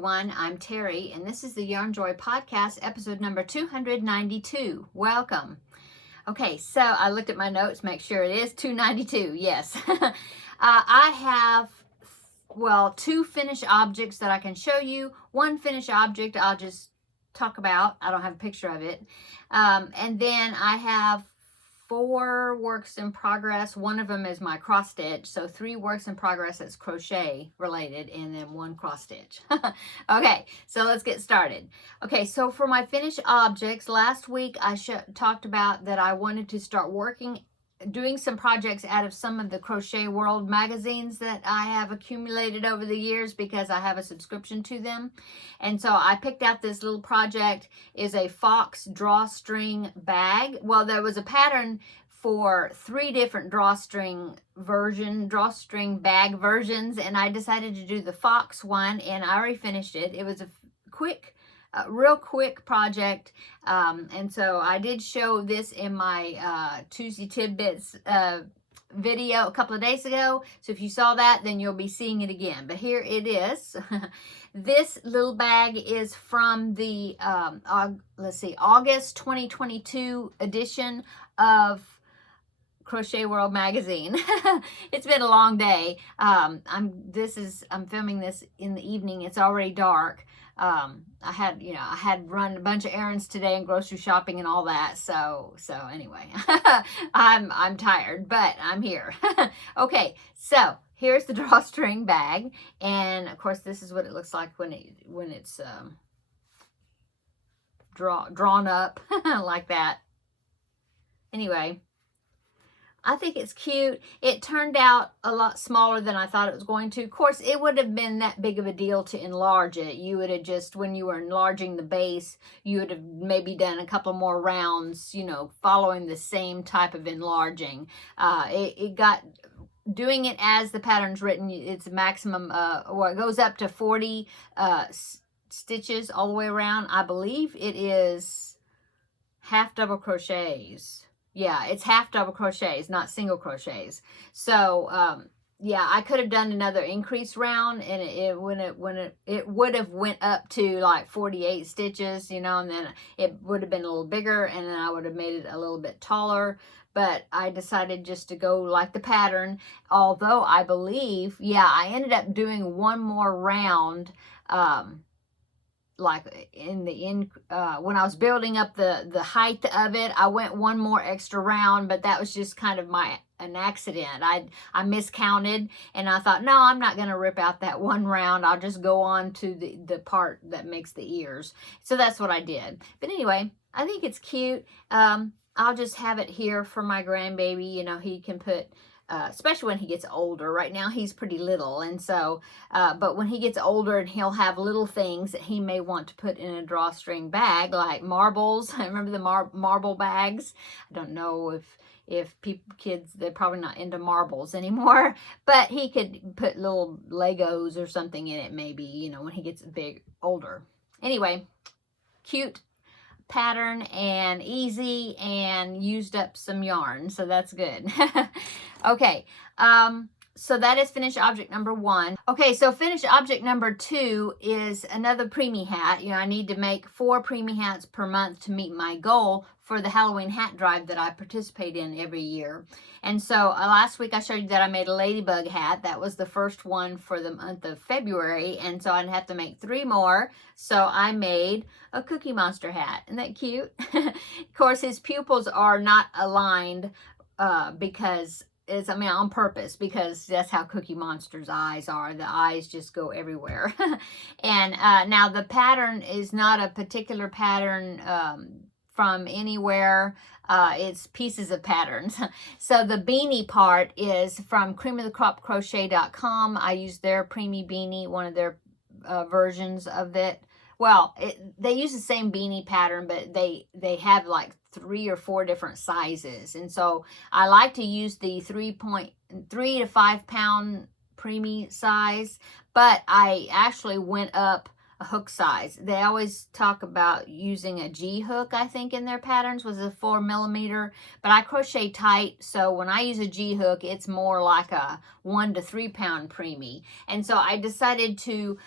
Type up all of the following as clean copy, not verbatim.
everyone. I'm Terry, and this is the Yarn Joy Podcast, episode number 292. Welcome. Okay, so I looked at my notes, make sure it is 292. Yes. I have, two finished objects that I can show you. One finished object I'll just talk about. I don't have a picture of it. And then I have 4 works in progress. One of them is my cross stitch. So 3 works in progress that's crochet related, and then 1 cross stitch. Okay, so let's get started. Okay, so for my finished objects, last week I talked about that I wanted to start doing some projects out of some of the Crochet World magazines that I have accumulated over the years because I have a subscription to them. And so I picked out this little project, is a fox drawstring bag. Well, there was a pattern for 3 different drawstring bag versions, and I decided to do the fox one, and I already finished it. It was a real quick project, and so I did show this in my Tuesday Tidbits video a couple of days ago. So if you saw that, then you'll be seeing it again. But here it is. This little bag is from the August 2022 edition of Crochet World magazine. It's been a long day. I'm filming this in the evening. It's already dark. I had run a bunch of errands today and grocery shopping and all that. So anyway, I'm tired, but I'm here. Okay, so here's the drawstring bag, and of course this is what it looks like when it's drawn up like that. Anyway, I think it's cute. It turned out a lot smaller than I thought it was going to. Of course, it would have been that big of a deal to enlarge it. You would have just, when you were enlarging the base, you would have maybe done a couple more rounds, following the same type of enlarging. Doing it as the pattern's written, it's maximum, it goes up to 40 stitches all the way around. I believe it is half double crochets. Yeah, it's half double crochets, not single crochets. So, I could have done another increase round, and it would have went up to like 48 stitches, and then it would have been a little bigger, and then I would have made it a little bit taller. But I decided just to go like the pattern, although I believe, I ended up doing one more round, like when I was building up the height of it. I went one more extra round, but that was just kind of an accident. I miscounted, and I thought, no, I'm not going to rip out that one round. I'll just go on to the part that makes the ears. So that's what I did. But anyway, I think it's cute. I'll just have it here for my grandbaby. He can put, especially when he gets older. Right now he's pretty little, and so but when he gets older, and he'll have little things that he may want to put in a drawstring bag, like marbles. I remember the marble bags. I don't know if kids, they're probably not into marbles anymore, but he could put little Legos or something in it, maybe, when he gets older. Anyway, cute pattern and easy, and used up some yarn, so that's good. Okay, so that is finished object number 1. Okay, so finished object number 2 is another preemie hat. I need to make 4 preemie hats per month to meet my goal for the Halloween hat drive that I participate in every year. And so last week I showed you that I made a ladybug hat. That was the first one for the month of February, and so I'd have to make 3 more. So I made a Cookie Monster hat. Isn't that cute? Of course, his pupils are not aligned because on purpose, because that's how Cookie Monster's eyes are. The eyes just go everywhere. And now the pattern is not a particular pattern from anywhere. It's pieces of patterns. So the beanie part is from creamofthecropcrochet.com. I used their preemie beanie, one of their versions of it. Well, they use the same beanie pattern, but they have like 3 or 4 different sizes. And so I like to use the 3 to 5 pound preemie size, but I actually went up a hook size. They always talk about using a G hook, I think, in their patterns, was a 4 millimeter, but I crochet tight, so when I use a G hook, it's more like a 1 to 3 pound preemie. And so I decided to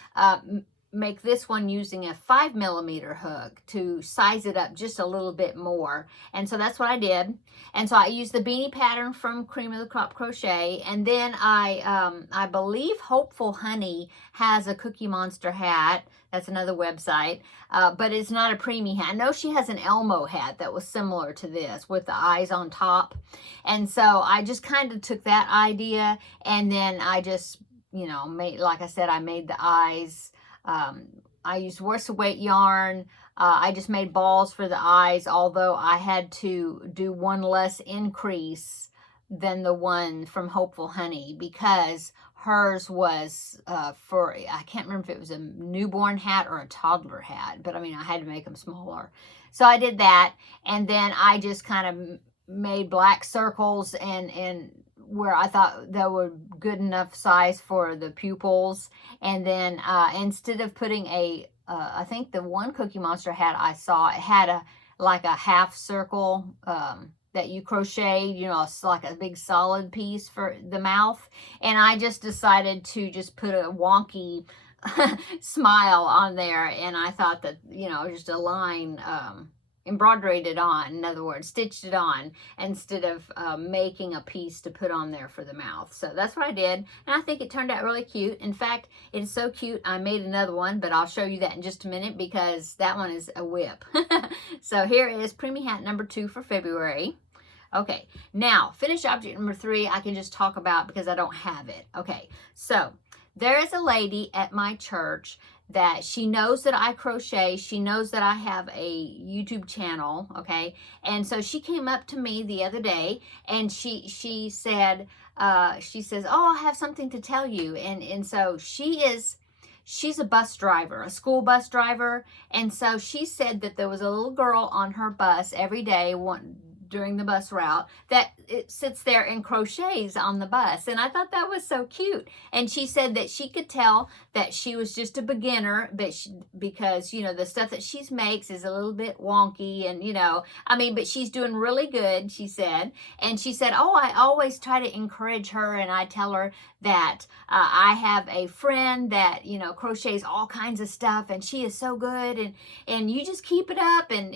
make this one using a 5mm hook to size it up just a little bit more. And so that's what I did. And so I used the beanie pattern from Cream of the Crop Crochet. And then I believe Hopeful Honey has a Cookie Monster hat. That's another website, but it's not a preemie hat. I know she has an Elmo hat that was similar to this with the eyes on top. And so I just kind of took that idea, and then I just, you know, made, like I said, I made the eyes. I used worsted weight yarn. I just made balls for the eyes, although I had to do one less increase than the one from Hopeful Honey, because hers was for, I can't remember if it was a newborn hat or a toddler hat, but I mean, I had to make them smaller. So I did that, and then I just kind of made black circles and where I thought that were good enough size for the pupils. And then instead of putting a, I think the one Cookie Monster hat I saw, it had like a half circle that you crocheted, you know, it's like a big solid piece for the mouth. And I just decided to just put a wonky smile on there. And I thought that, you know, just a line, embroidered it on, in other words, stitched it on, instead of making a piece to put on there for the mouth. So that's what I did, and I think it turned out really cute. In fact, it's so cute, I made another one, but I'll show you that in just a minute, because that one is a whip. So here is Preemie Hat number 2 for February. Okay, now, finished object number 3, I can just talk about because I don't have it. Okay, so there is a lady at my church that she knows that I crochet. She knows that I have a YouTube channel, okay? And so she came up to me the other day, and she said, she says, oh, I have something to tell you. And so she's a bus driver, a school bus driver. And so she said that there was a little girl on her bus every day, during the bus route, that it sits there and crochets on the bus. And I thought that was so cute. And she said that she could tell that she was just a beginner, but because, you know, the stuff that she makes is a little bit wonky, and, you know, I mean, but she's doing really good, she said. And she said, oh, I always try to encourage her, and I tell her that I have a friend that, you know, crochets all kinds of stuff, and she is so good, and you just keep it up, and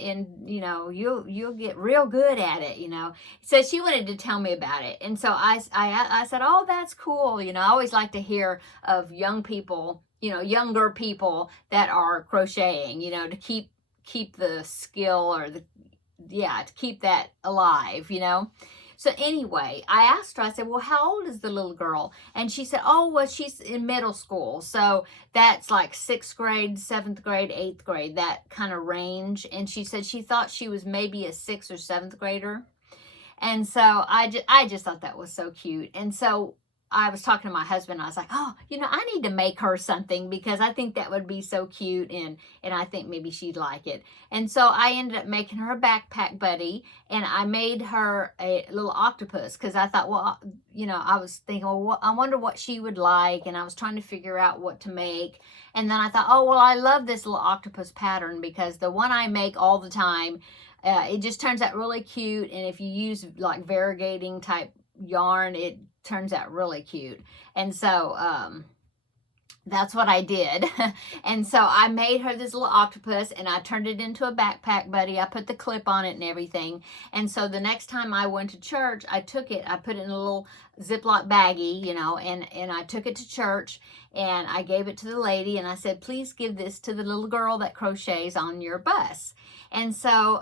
you know, you'll get real good at it, you know. So she wanted to tell me about it, and so I said, oh, that's cool. You know, I always like to hear of young people, you know, younger people that are crocheting, you know, to keep the skill, or to keep that alive, you know. So anyway, I asked her, I said, well, how old is the little girl? And she said, oh, well, she's in middle school. So that's like 6th grade, 7th grade, 8th grade, that kind of range. And she said she thought she was maybe a 6th or 7th grader. And so I just thought that was so cute. And so I was talking to my husband. I was like, oh, you know, I need to make her something, because I think that would be so cute, and I think maybe she'd like it. And so I ended up making her a backpack buddy, and I made her a little octopus, because I thought, well, you know, I was thinking, well, I wonder what she would like, and I was trying to figure out what to make. And then I thought, oh, well, I love this little octopus pattern, because the one I make all the time, it just turns out really cute, and if you use like variegating type yarn, it turns out really cute. And so that's what I did. And so I made her this little octopus, and I turned it into a backpack buddy. I put the clip on it and everything. And so the next time I went to church, I took it, I put it in a little Ziploc baggie, you know, and I took it to church, and I gave it to the lady, and I said, please give this to the little girl that crochets on your bus. And so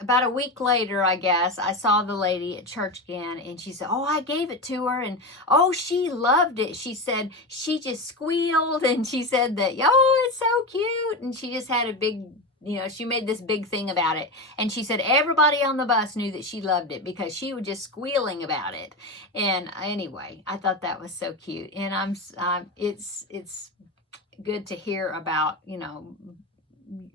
about a week later, I guess, I saw the lady at church again, and she said, oh, I gave it to her, and oh, she loved it. She said she just squealed, and she said that, oh, it's so cute. And she just had a big, you know, she made this big thing about it. And she said everybody on the bus knew that she loved it, because she was just squealing about it. And anyway, I thought that was so cute. And it's good to hear about, you know,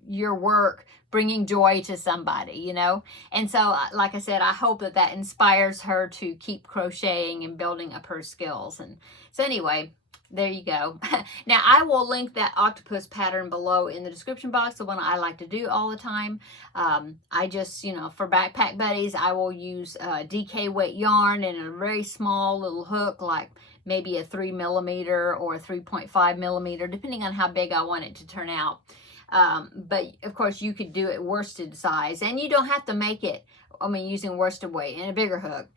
your work bringing joy to somebody, you know. And so, like I said, I hope that inspires her to keep crocheting and building up her skills. And so anyway, There you go. Now, I will link that octopus pattern below in the description box, the one I like to do all the time. I just, for backpack buddies, I will use DK weight yarn and a very small little hook, like maybe a 3 millimeter or a 3.5 millimeter, depending on how big I want it to turn out. But of course, you could do it worsted size, and you don't have to make it, using worsted weight and a bigger hook.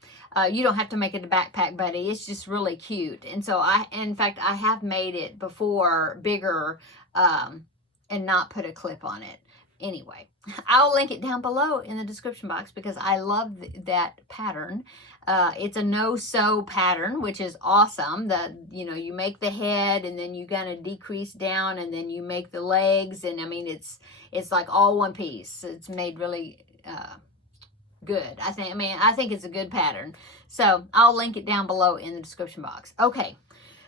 You don't have to make it a backpack buddy. It's just really cute. And so in fact, I have made it before bigger, and not put a clip on it. Anyway, I'll link it down below in the description box because I love that pattern. It's a no-sew pattern, which is awesome. You make the head and then you kind of decrease down and then you make the legs. And it's like all one piece. It's made really, good. I think it's a good pattern. So I'll link it down below in the description box. Okay.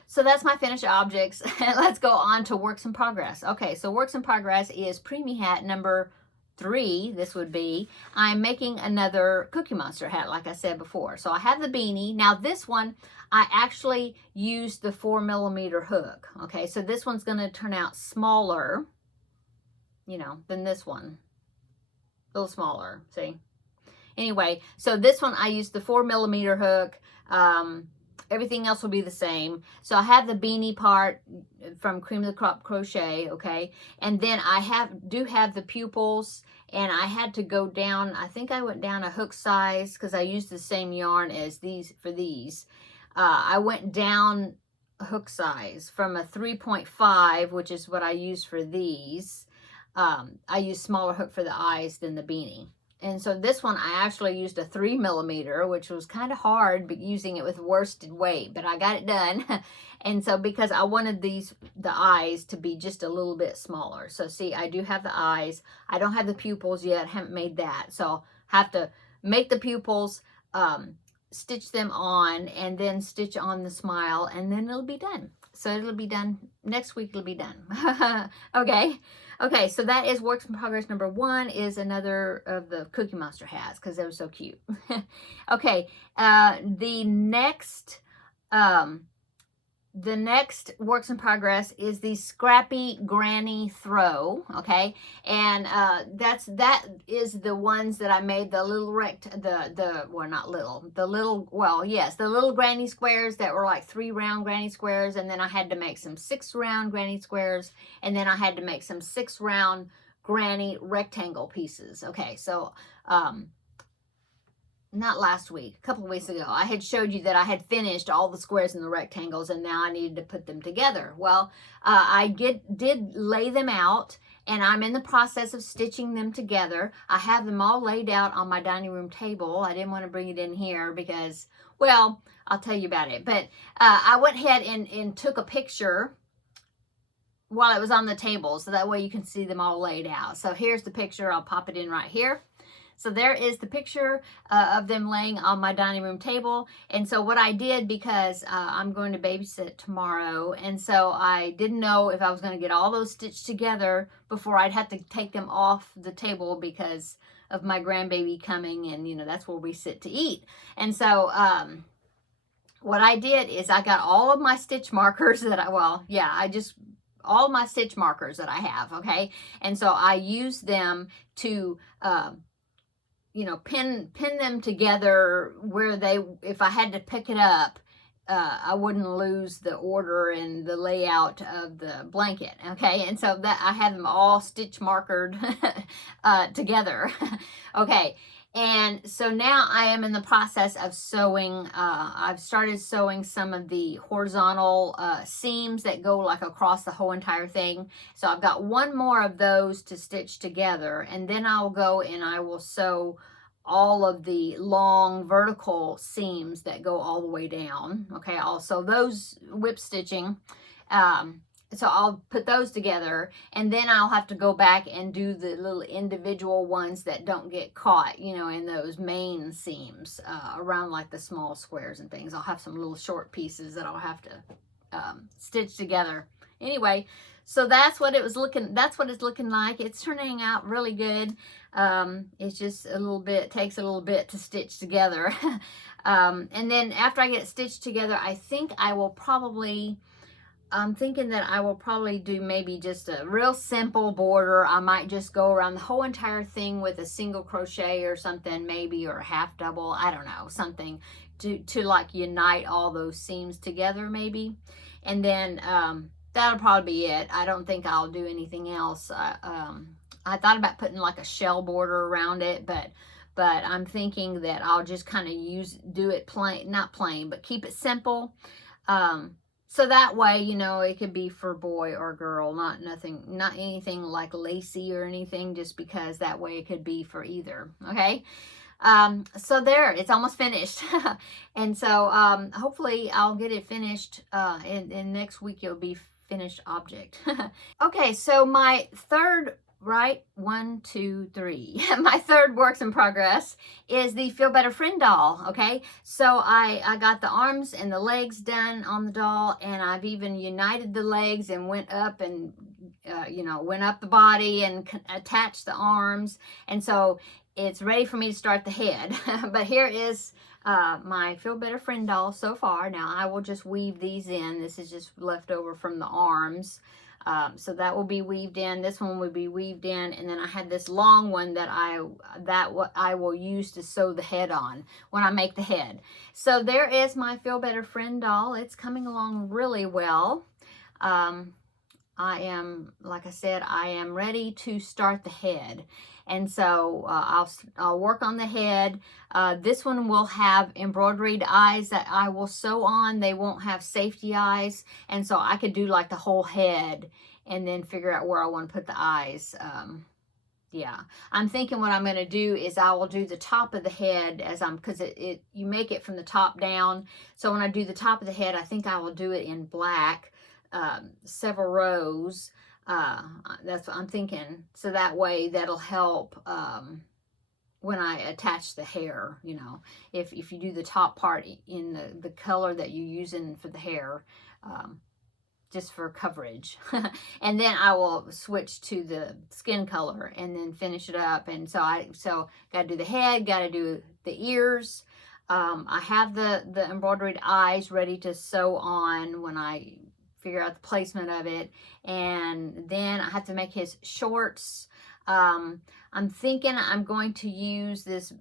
So that's my finished objects. Let's go on to works in progress. Okay. So works in progress is preemie hat number 3. This would be, I'm making another Cookie Monster hat, like I said before. So I have the beanie. Now this one, I actually used the 4 millimeter hook. Okay. So this one's going to turn out smaller, than this one. A little smaller. See? Anyway, so this one I used the 4 millimeter hook. Everything else will be the same. So I have the beanie part from Cream of the Crop Crochet, okay? And then I do have the pupils, and I had to go down, I think I went down a hook size because I used the same yarn as these for these. I went down a hook size from a 3.5, which is what I used for these. I used smaller hook for the eyes than the beanie. And so this one, I actually used a 3 millimeter, which was kind of hard, but using it with worsted weight, but I got it done. And so because I wanted the eyes to be just a little bit smaller. So see, I do have the eyes. I don't have the pupils yet. Haven't made that. So have to make the pupils, stitch them on, and then stitch on the smile, and then it'll be done. So it'll be done next week. It'll be done. Okay, so that is works in progress number 1, is another of the Cookie Monster hats because they were so cute. Okay, the next works in progress is the Scrappy Granny Throw. Okay, and that is the ones that I made, the little the little granny squares that were like 3 round granny squares, and then I had to make some 6 round granny squares, and then I had to make some 6 round granny rectangle pieces. Okay, so not last week, a couple of weeks ago, I had showed you that I had finished all the squares and the rectangles, and now I needed to put them together. Well, I did lay them out, and I'm in the process of stitching them together. I have them all laid out on my dining room table. I didn't want to bring it in here because, well, I'll tell you about it. But I went ahead and took a picture while it was on the table, so that way you can see them all laid out. So here's the picture. I'll pop it in right here. So there is the picture of them laying on my dining room table. And so what I did, because I'm going to babysit tomorrow, and so I didn't know if I was going to get all those stitched together before I'd have to take them off the table because of my grandbaby coming, and that's where we sit to eat. And so what I did is I got all of my stitch markers that all my stitch markers that I have, okay? And so I used them to pin them together where if I had to pick it up, I wouldn't lose the order and the layout of the blanket. Okay. And so that I have them all stitch markered together. Okay. And so now I am in the process of sewing. I've started sewing some of the horizontal seams that go like across the whole entire thing. So I've got one more of those to stitch together, and then I'll go and I will sew all of the long vertical seams that go all the way down. Okay, I'll sew those whip stitching. So I'll put those together, and then I'll have to go back and do the little individual ones that don't get caught, in those main seams around like the small squares and things. I'll have some little short pieces that I'll have to stitch together. Anyway, so that's what it's looking like. It's turning out really good. It's just takes a little bit to stitch together. And then after I get it stitched together, I think I will probably I'm thinking that I will probably do maybe just a real simple border. I might just go around the whole entire thing with a single crochet or something, maybe, or a half double. I don't know, something to like unite all those seams together, maybe. And then that'll probably be it. I don't think I'll do anything else. I thought about putting like a shell border around it, but I'm thinking that I'll just kind of do it plain, not plain, but keep it simple. So that way, you know, it could be for boy or girl, not anything like lacy or anything, just because that way it could be for either. Okay. So there, it's almost finished. And so, hopefully I'll get it finished, and next week it'll be finished object. Okay. So my third, right? 1, 2, 3. My third works in progress is the Feel Better Friend doll. Okay. So I got the arms and the legs done on the doll, and I've even united the legs and went up and, went up the body and attached the arms. And so it's ready for me to start the head. But here is my Feel Better Friend doll so far. Now I will just weave these in. This is just left over from the arms. So that will be weaved in. This one will be weaved in, and then I had this long one that I will use to sew the head on when I make the head. So there is my Feel Better Friend doll. It's coming along really well. I am, like I said, I am ready to start the head. And so I'll work on the head. This one will have embroidered eyes that I will sew on. They won't have safety eyes. And so I could do like the whole head and then figure out where I want to put the eyes. Yeah, I'm thinking what I'm going to do is I will do the top of the head because you make it from the top down. So when I do the top of the head, I think I will do it in black, several rows. That's what I'm thinking. So that way that'll help when I attach the hair, you know, if you do the top part in the color that you're using for the hair, just for coverage. And then I will switch to the skin color and then finish it up. And so got to do the head, got to do the ears. I have the embroidered eyes ready to sew on when I figure out the placement of it. And then I have to make his shorts. I'm thinking I'm going to use this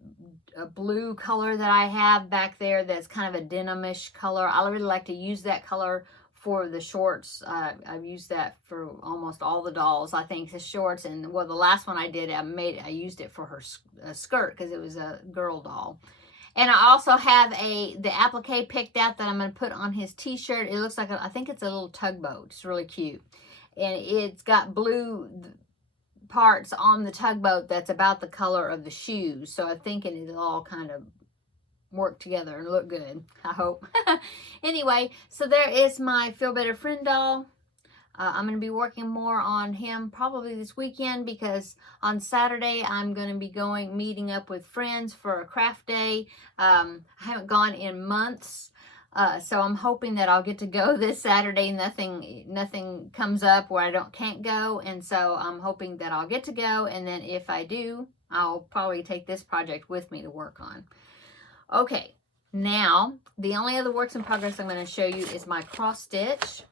blue color that I have back there that's kind of a denimish color. I really like to use that color for the shorts. I've used that for almost all the dolls, I think, the shorts. And well, the last one I did, I used it for her skirt because it was a girl doll. And I also have the applique picked out that I'm going to put on his t-shirt. It looks like, I think it's a little tugboat. It's really cute. And it's got blue parts on the tugboat that's about the color of the shoes. So I'm thinking it'll all kind of work together and look good, I hope. Anyway, so there is my Feel Better Friend doll. I'm going to be working more on him probably this weekend because on Saturday I'm going to be meeting up with friends for a craft day. I haven't gone in months, so I'm hoping that I'll get to go this Saturday. Nothing comes up where I can't go, and so I'm hoping that I'll get to go. And then if I do, I'll probably take this project with me to work on. Okay, now the only other works in progress I'm going to show you is my cross stitch.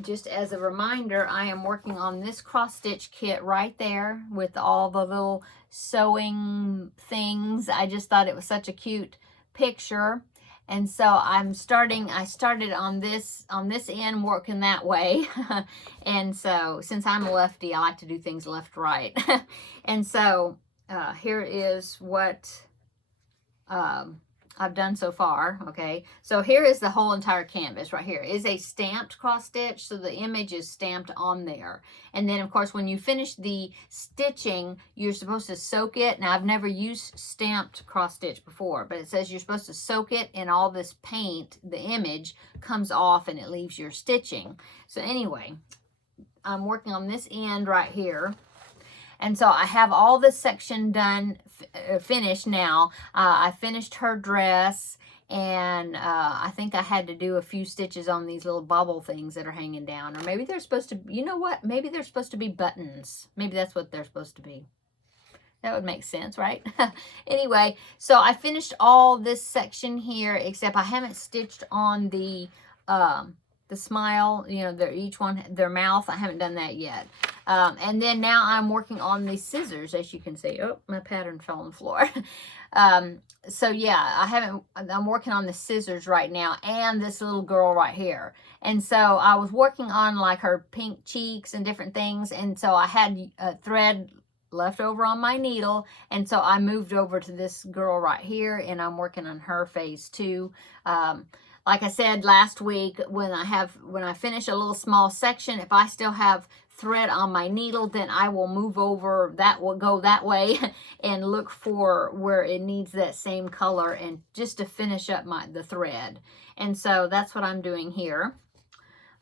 Just as a reminder, I am working on this cross stitch kit right there with all the little sewing things. I just thought it was such a cute picture. And so I started on this end working that way. And so since I'm a lefty, I like to do things left, right. And so here is what I've done so far. Okay, so here is the whole entire canvas right here. It is a stamped cross stitch, so the image is stamped on there. And then of course when you finish the stitching, you're supposed to soak it. Now I've never used stamped cross stitch before, but it says you're supposed to soak it in all this paint. The image comes off and it leaves your stitching. So anyway, I'm working on this end right here. And so I have all this section done, finished now. I finished her dress, and I think I had to do a few stitches on these little bobble things that are hanging down. Or maybe they're supposed to, you know what? Maybe they're supposed to be buttons. Maybe that's what they're supposed to be. That would make sense, right? Anyway, so I finished all this section here, except I haven't stitched on the the smile, you know, they're each one, their mouth. I haven't done that yet. And then now I'm working on these scissors, as you can see. Oh, my pattern fell on the floor. So yeah, I'm working on the scissors right now and this little girl right here. And so I was working on like her pink cheeks and different things. And so I had a thread left over on my needle. And so I moved over to this girl right here and I'm working on her face too. Like I said last week, when I finish a little small section, if I still have thread on my needle, then I will move over, that will go that way and look for where it needs that same color and just to finish up the thread. And so that's what I'm doing here.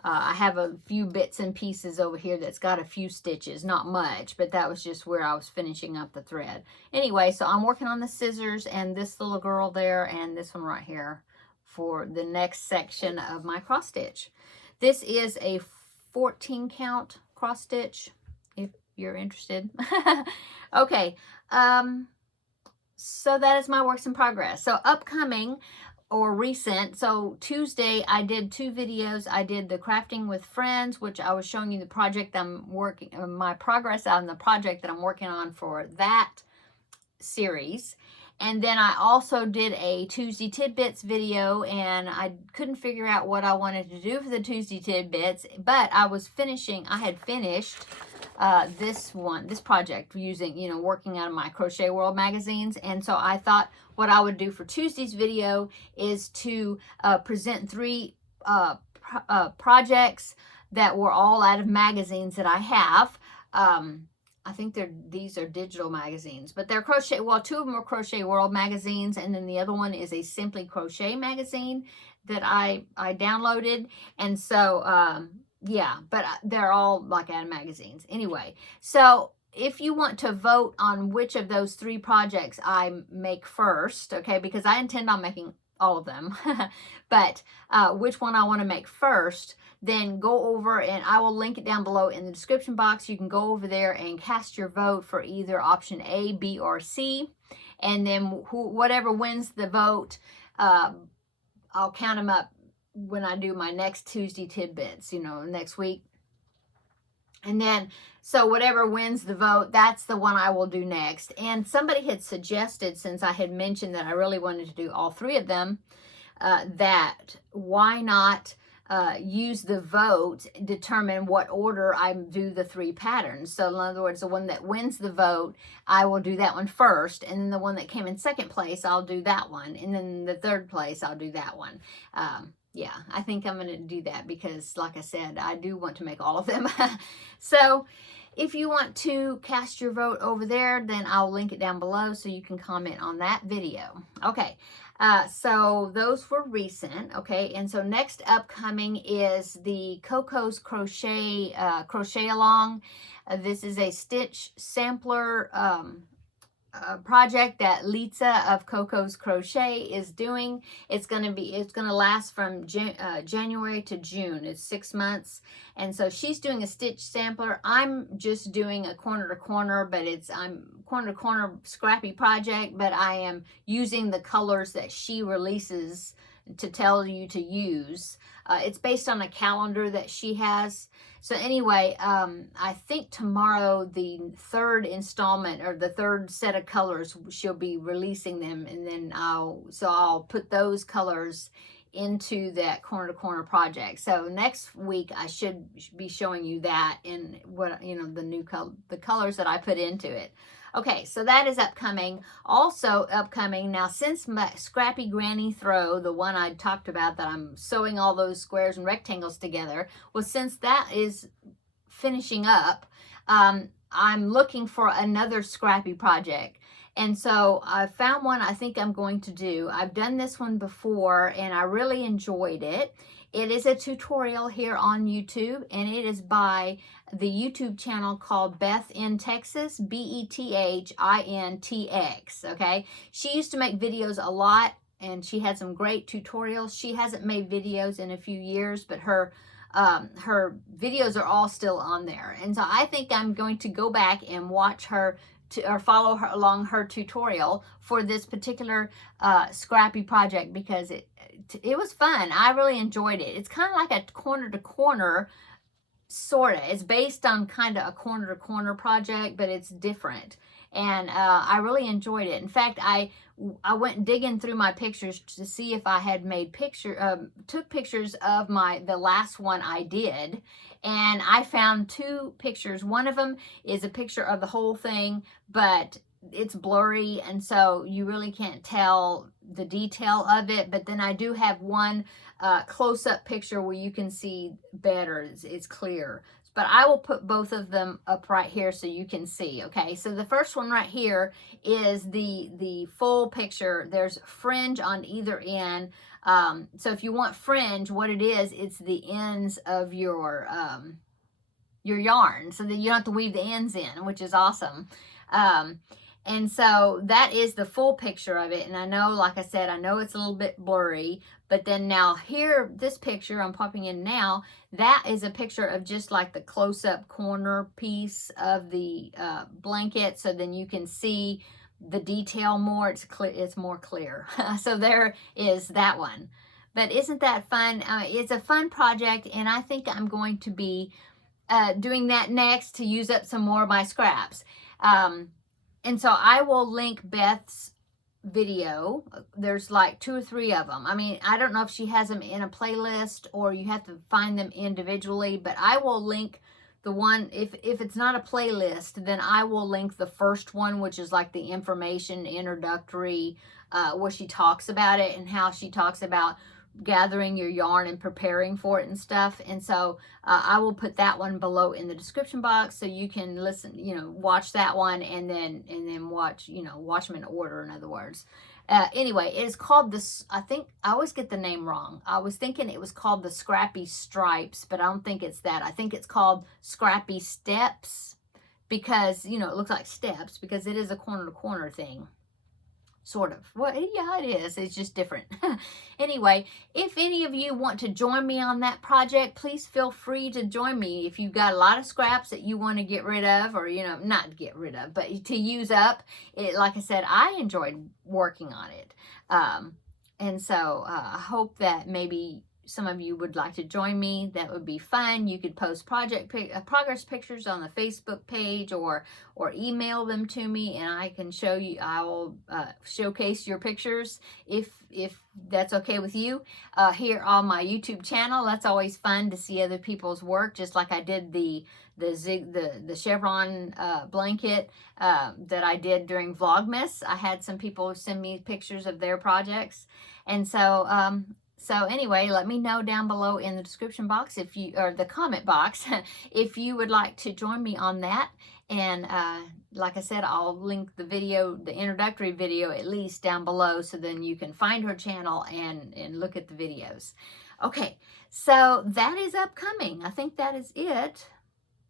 I have a few bits and pieces over here that's got a few stitches, not much, but that was just where I was finishing up the thread. Anyway, so I'm working on the scissors and this little girl there and this one right here for the next section of my cross stitch. This is a 14 count cross stitch, if you're interested. Okay, so that is my works in progress. So upcoming or recent, so Tuesday I did 2 videos. I did the crafting with friends, which I was showing you the project I'm working, my progress on the project that I'm working on for that series. And then I also did a Tuesday Tidbits video, and I couldn't figure out what I wanted to do for the Tuesday Tidbits, but I had finished this project using, you know, working out of my Crochet World magazines. And so I thought what I would do for Tuesday's video is to present 3 projects that were all out of magazines that I have. I think these are digital magazines, but they're crochet. Well, 2 of them are Crochet World magazines, and then the other one is a Simply Crochet magazine that I downloaded. And so, yeah, but they're all like out of magazines. Anyway, so if you want to vote on which of those 3 projects I make first, okay, because I intend on making all of them, but which one I want to make first, then go over and I will link it down below in the description box. You can go over there and cast your vote for either option A, B, or C. And then whatever wins the vote, I'll count them up when I do my next Tuesday Tidbits, you know, next week. And then, so whatever wins the vote, that's the one I will do next. And somebody had suggested, since I had mentioned that I really wanted to do all 3 of them, that why not use the vote, determine what order I do the 3 patterns. So in other words, the one that wins the vote, I will do that one first. And then the one that came in second place, I'll do that one. And then the third place, I'll do that one. Yeah, I think I'm going to do that because, like I said, I do want to make all of them. So if you want to cast your vote over there, then I'll link it down below so you can comment on that video. Okay, so those were recent. Okay, and so next upcoming is the Coco's Crochet Crochet Along. This is a stitch sampler project that Lisa of Coco's Crochet is doing. It's going to last from January to June. It's 6 months. And so she's doing a stitch sampler. I'm just doing a corner to corner, but I'm corner to corner scrappy project, but I am using the colors that she releases to tell you to use. It's based on a calendar that she has. So anyway, I think tomorrow the 3rd installment or the 3rd set of colors, she'll be releasing them, and then I'll put those colors into that corner to corner project. So next week I should be showing you that in what, you know, the colors that I put into it. Okay, so that is upcoming. Also upcoming, now since my Scrappy Granny Throw, the one I talked about that I'm sewing all those squares and rectangles together, well, since that is finishing up, I'm looking for another scrappy project. And so I found one I think I'm going to do. I've done this one before and I really enjoyed it. It is a tutorial here on YouTube, and it is by the YouTube channel called Beth in Texas, BETHINTX, okay? She used to make videos a lot, and she had some great tutorials. She hasn't made videos in a few years, but her videos are all still on there. And so I think I'm going to go back and watch her or follow her along her tutorial for this particular scrappy project, because it was fun. I really enjoyed it. It's kind of like a corner to corner, sort of. It's based on kind of a corner to corner project, but it's different. And I really enjoyed it. In fact, I went digging through my pictures to see if I had made took pictures of the last one I did. And I found 2 pictures. One of them is a picture of the whole thing, but it's blurry, and so you really can't tell the detail of it. But then I do have one close-up picture where you can see better. It's clear. But I will put both of them up right here so you can see. Okay, so the first one right here is the full picture. There's fringe on either end. So if you want fringe, what it is, it's the ends of your yarn, so that you don't have to weave the ends in, which is awesome. And so that is the full picture of it. And I know, like I said, I know it's a little bit blurry, but then now here, this picture I'm popping in now, that is a picture of just like the close-up corner piece of the blanket. So then you can see the detail more. It's more clear. So there is that one. But isn't that fun? It's a fun project, and I think I'm going to be doing that next to use up some more of my scraps. And so I will link Beth's video. There's like 2 or 3 of them. I mean, I don't know if she has them in a playlist or you have to find them individually, but I will link the one, if it's not a playlist, then I will link the first one, which is like the information introductory, where she talks about it and how she talks about gathering your yarn and preparing for it and stuff. And so I will put that one below in the description box so you can listen, watch that one, and then watch, watch them in order, in other words. Anyway, it is called this, I think I always get the name wrong. I was thinking it was called the Scrappy Stripes, but I don't think it's that. I think it's called Scrappy Steps, because it looks like steps, because it is a corner to corner thing. Sort of. Well, yeah, it is. It's just different. Anyway, if any of you want to join me on that project, please feel free to join me. If you've got a lot of scraps that you want to get rid of, or, not get rid of, but to use up, like I said, I enjoyed working on it. And so I hope that maybe some of you would like to join me. That would be fun. You could post progress pictures on the Facebook page, or email them to me, and I can show you. I will showcase your pictures if that's okay with you. Here on my YouTube channel, that's always fun to see other people's work, just like I did the chevron blanket that I did during Vlogmas. I had some people send me pictures of their projects, and so so anyway, let me know down below in the description box, or the comment box, if you would like to join me on that. And like I said, I'll link the video, the introductory video, at least down below, so then you can find her channel and look at the videos. Okay, so that is upcoming. I think that is it.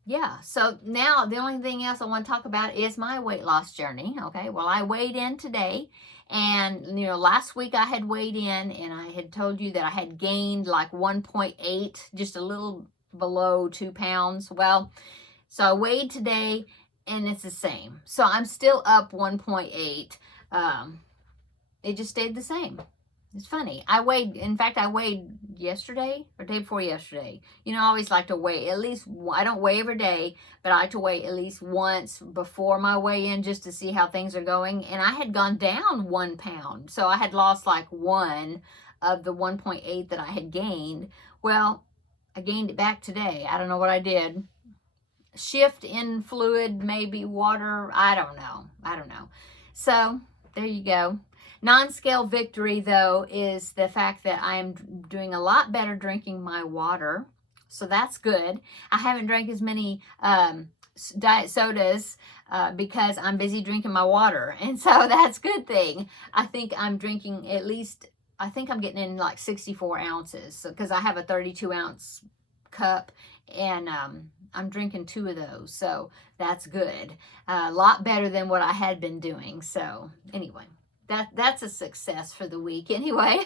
Yeah, so now the only thing else I want to talk about is my weight loss journey. Okay, well, I weighed in today, and last week I had weighed in, and I had told you that I had gained like 1.8, just a little below 2 pounds. Well, so I weighed today, and it's the same. So I'm still up 1.8. It just stayed the same. It's funny. In fact, I weighed yesterday or day before yesterday. I always like to weigh at least, I don't weigh every day, but I like to weigh at least once before my weigh-in, just to see how things are going. And I had gone down 1 pound. So I had lost like 1 of the 1.8 that I had gained. Well, I gained it back today. I don't know what I did. Shift in fluid, maybe water. I don't know. So there you go. Non-scale victory, though, is the fact that I am doing a lot better drinking my water. So that's good. I haven't drank as many diet sodas because I'm busy drinking my water. And so that's a good thing. I think I'm drinking I think I'm getting in like 64 ounces, because I have a 32-ounce cup, and I'm drinking 2 of those. So that's good. A lot better than what I had been doing. So anyway. that's a success for the week anyway.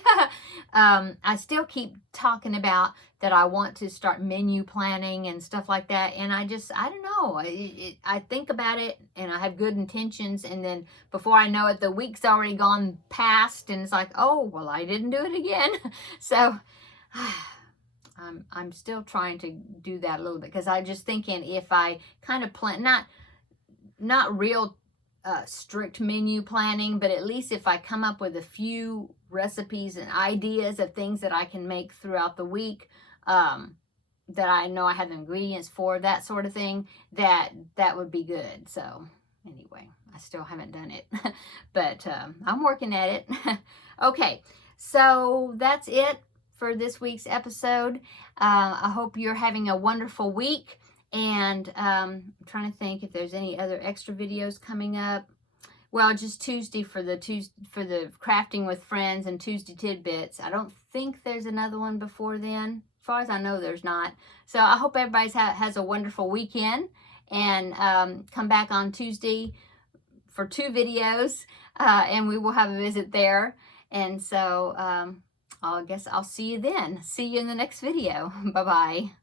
I still keep talking about that I want to start menu planning and stuff like that, and I don't know. I think about it and I have good intentions, and then before I know it, the week's already gone past, and it's like, oh well, I didn't do it again. So I'm still trying to do that a little bit, because I just thinking if I kind of plan, not real strict menu planning, but at least if I come up with a few recipes and ideas of things that I can make throughout the week, that I know I have the ingredients for, that sort of thing, that would be good. So anyway, I still haven't done it, but I'm working at it. Okay, so that's it for this week's episode. I hope you're having a wonderful week. And I'm trying to think if there's any other extra videos coming up. Well, just Tuesday for the crafting with friends and Tuesday tidbits. I don't think there's another one before then. As far as I know, there's not. So I hope everybody has a wonderful weekend, and come back on Tuesday for 2 videos, and we will have a visit there. And so I guess I'll see you then. See you in the next video. Bye-bye.